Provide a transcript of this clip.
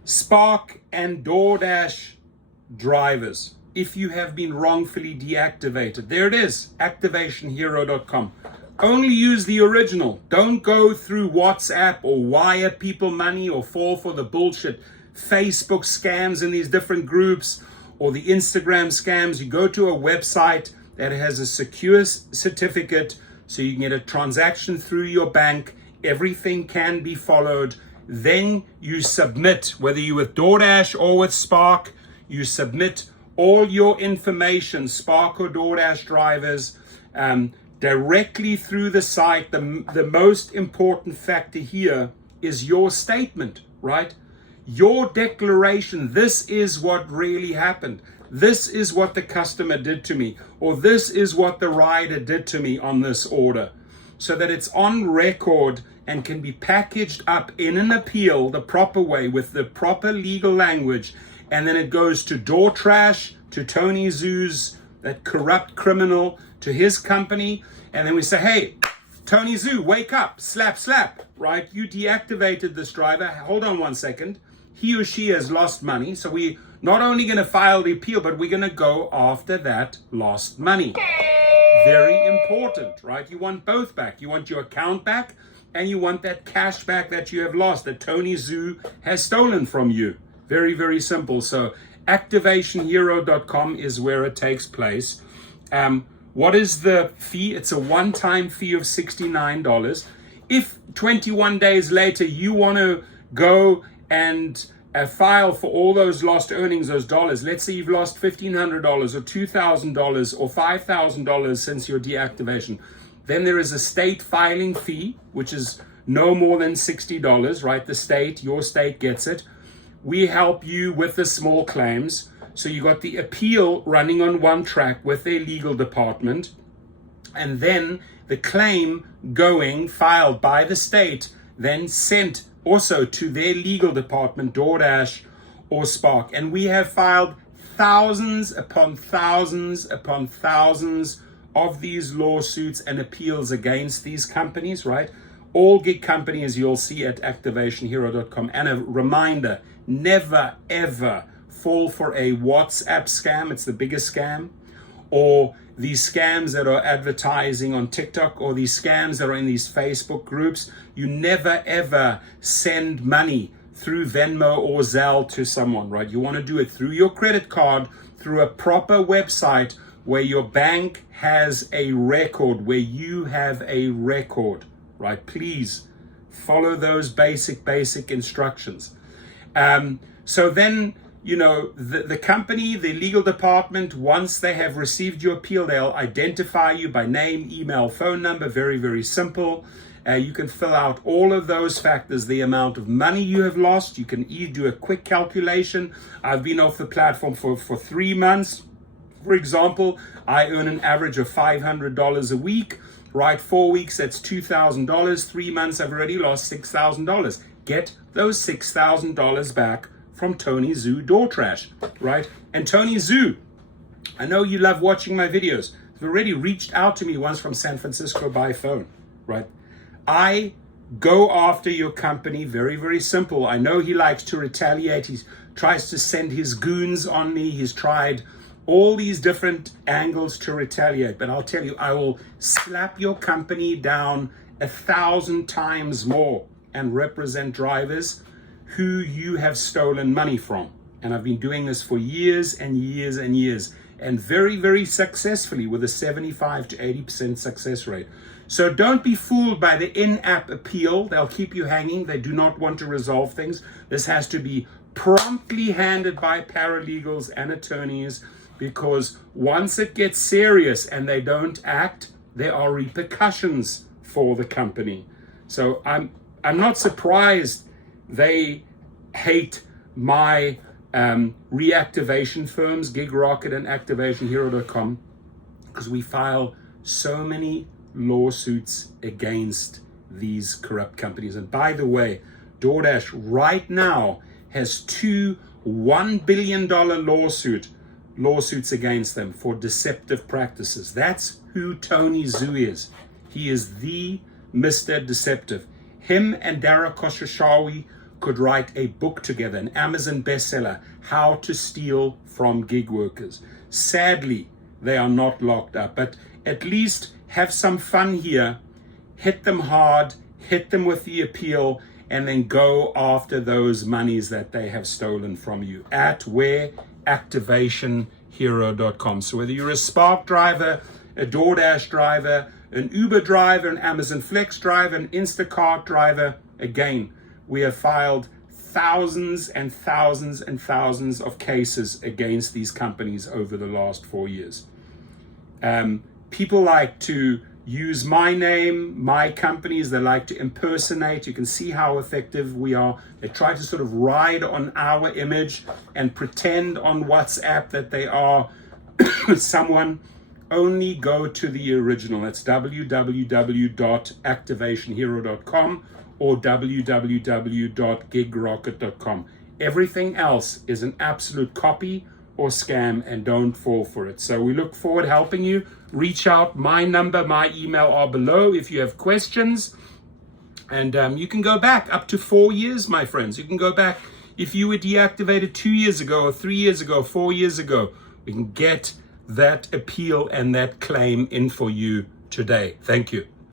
Spark and DOORDAsh drivers, if you have been wrongfully deactivated, there it is, activationhero.com. Only use the original. Don't go through WhatsApp or wire people money or fall for the bullshit Facebook scams in these different groups or the Instagram scams. You go to a website that has a secure certificate so you can get a transaction through your bank. Everything can be followed. Then you submit, whether you're with DOORDAsh or with Spark, you submit all your information, Spark or DOORDAsh drivers, directly through the site. The most important factor here is your statement, right? Your declaration. This is what really happened. This is what the customer did to me, or this is what the rider did to me on this order, so that it's on record and can be packaged up in an appeal the proper way with the proper legal language. And then it goes to DoorTrash, to Tony Zoo's, that corrupt criminal, to his company. And then we say, hey, Tony Zoo, wake up, slap, slap, right? You deactivated this driver. Hold on one second. He or she has lost money. So we not only going to file the appeal, but we're going to go after that lost money. Very important, right? You want both back. You want your account back, and you want that cash back that you have lost, that Tony Zoo has stolen from you. Very, very simple. So activationhero.com is where it takes place. What is the fee? It's a one-time fee of $69. If 21 days later you want to go and file for all those lost earnings, those dollars, let's say you've lost $1,500 or $2,000 or $5,000 since your deactivation, then there is a state filing fee, which is no more than $60, right? The state, your state gets it. We help you with the small claims. So you got the appeal running on one track with their legal department, and then the claim going, filed by the state, then sent also to their legal department, DoorDash or Spark. And we have filed thousands upon thousands upon thousands of these lawsuits and appeals against these companies, right? All gig companies you'll see at activationhero.com. And a reminder, never ever fall for a WhatsApp scam. It's the biggest scam. Or these scams that are advertising on TikTok, or these scams that are in these Facebook groups. You never ever send money through Venmo or Zelle to someone, right? You want to do it through your credit card, through a proper website where your bank has a record, where you have a record, right? Please follow those basic instructions. So then, you know, the company, the legal department, once they have received your appeal, they'll identify you by name, email, phone number. Very, very simple. You can fill out all of those factors, the amount of money you have lost. You can do a quick calculation. I've been off the platform for 3 months. For example, I earn an average of $500 a week, right? 4 weeks, that's $2,000. 3 months, I've already lost $6,000. Get those $6,000 back from Tony Zoo DoorTrash, right? And Tony Zoo, I know you love watching my videos. You've already reached out to me once from San Francisco by phone, right? I go after your company. Very, very simple. I know he likes to retaliate. He tries to send his goons on me. He's tried all these different angles to retaliate. But I'll tell you, I will slap your company down 1,000 times more and represent drivers who you have stolen money from. And I've been doing this for years and years and years, and very, very successfully, with a 75 to 80% success rate. So don't be fooled by the in-app appeal. They'll keep you hanging. They do not want to resolve things. This has to be promptly handled by paralegals and attorneys, because once it gets serious and they don't act, there are repercussions for the company. So I'm not surprised they hate my reactivation firms, GigRocket and ActivationHero.com, because we file so many lawsuits against these corrupt companies. And by the way, DoorDash right now has 2 $1 billion lawsuits against them for deceptive practices. That's who Tony Zoo is. He is the Mr. Deceptive. Him and Dara Khosrowshahi could write a book together, an Amazon bestseller, How to Steal from Gig Workers. Sadly, they are not locked up, but at least have some fun here. Hit them hard, hit them with the appeal, and then go after those monies that they have stolen from you at where? activationhero.com. So whether you're a Spark driver, a DoorDash driver, an Uber driver, an Amazon Flex driver, an Instacart driver, again, we have filed thousands and thousands and thousands of cases against these companies over the last 4 years. People like to use my name, my companies. They like to impersonate. You can see how effective we are. They try to sort of ride on our image and pretend on WhatsApp that they are someone. Only go to the original. It's www.activationhero.com or www.gigrocket.com. Everything else is an absolute copy or scam, and don't fall for it. So we look forward to helping you. Reach out. My number, my email are below if you have questions. And you can go back up to 4 years, my friends. You can go back if you were deactivated 2 years ago or 3 years ago, 4 years ago. We can get that appeal and that claim in for you today. Thank you.